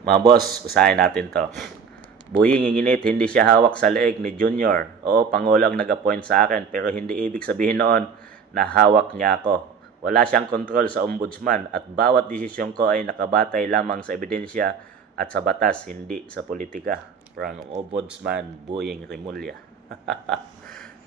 Mga boss, usahin natin to. Buying inginit, hindi siya hawak sa leeg ni Junior. Oo, Pangulo ang nag-appoint sa akin, pero hindi ibig sabihin noon na hawak niya ako. Wala siyang kontrol sa ombudsman at bawat desisyon ko ay nakabatay lamang sa ebidensya at sa batas, hindi sa politika. From Ombudsman Buying Rimulya.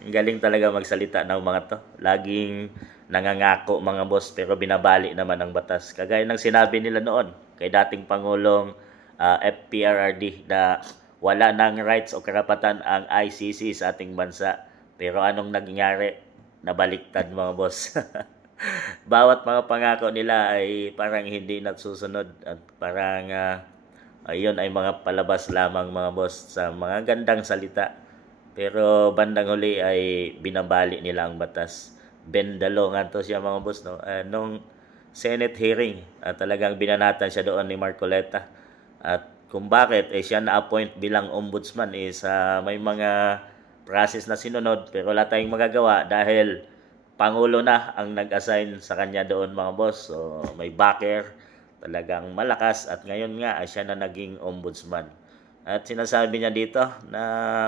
Ang galing talaga magsalita ng mga to. Laging nangangako mga boss pero binabali naman ang batas. Kagaya ng sinabi nila noon kay dating Pangulong FPRRD na wala nang rights o karapatan ang ICC sa ating bansa. Pero anong nangyari? Nabaliktad mga boss. Bawat mga pangako nila ay parang hindi nasusunod at parang ayun ay mga palabas lamang mga boss sa mga gandang salita. Pero bandang huli ay binabali nila ang batas. Bendalo nga to siya mga boss, no? Nung Senate hearing, talagang binanatan siya doon ni Marcoleta. At kung bakit siya na-appoint bilang ombudsman is may mga process na sinunod pero wala tayong magagawa dahil Pangulo na ang nag-assign sa kanya doon mga boss. So may backer, talagang malakas at ngayon nga siya na naging ombudsman. At sinasabi niya dito na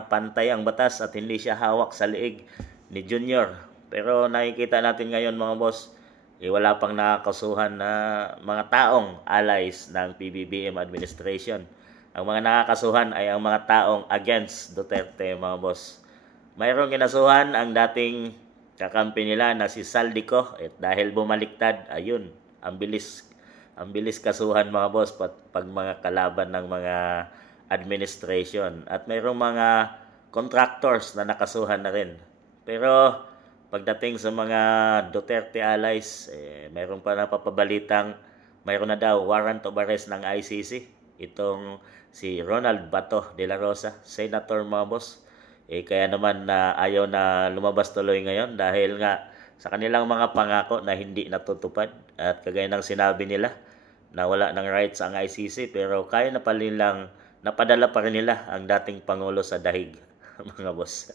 pantay ang batas at hindi siya hawak sa liig ni Junior. Pero nakikita natin ngayon mga boss, wala pang nakakasuhan na mga taong allies ng PBBM administration. Ang mga nakakasuhan ay ang mga taong against Duterte mga boss. Mayroong kinasuhan ang dating kakampi nila na si Saldico at dahil bumaliktad, ayun, ang bilis kasuhan mga boss pag mga kalaban ng mga administration. At mayroong mga contractors na nakasuhan na rin. Pero pagdating sa mga Duterte allies, mayroon pa napapabalitang mayroon na daw warrant of arrest ng ICC. Itong si Ronald Bato de la Rosa, Senator mga boss. Kaya naman na ayaw na lumabas tuloy ngayon dahil nga sa kanilang mga pangako na hindi natutupad. At kagaya ng sinabi nila na wala ng rights ang ICC pero kaya na pala nilang napadala pa rin nila ang dating Pangulo sa dahig mga boss.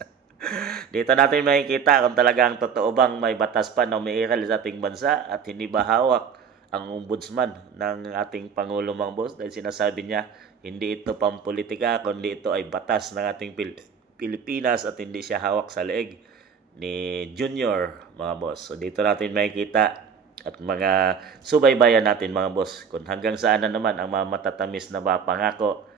Dito natin makikita kung talagang totoo bang may batas pa na umiiral sa ating bansa at hindi ba hawak ang ombudsman ng ating Pangulo mga boss dahil sinasabi niya hindi ito pampolitika kundi ito ay batas ng ating Pilipinas at hindi siya hawak sa leeg ni Junior mga boss. So dito natin makikita at mga subaybayan natin mga boss kung hanggang saan na naman ang mga matatamis na pangako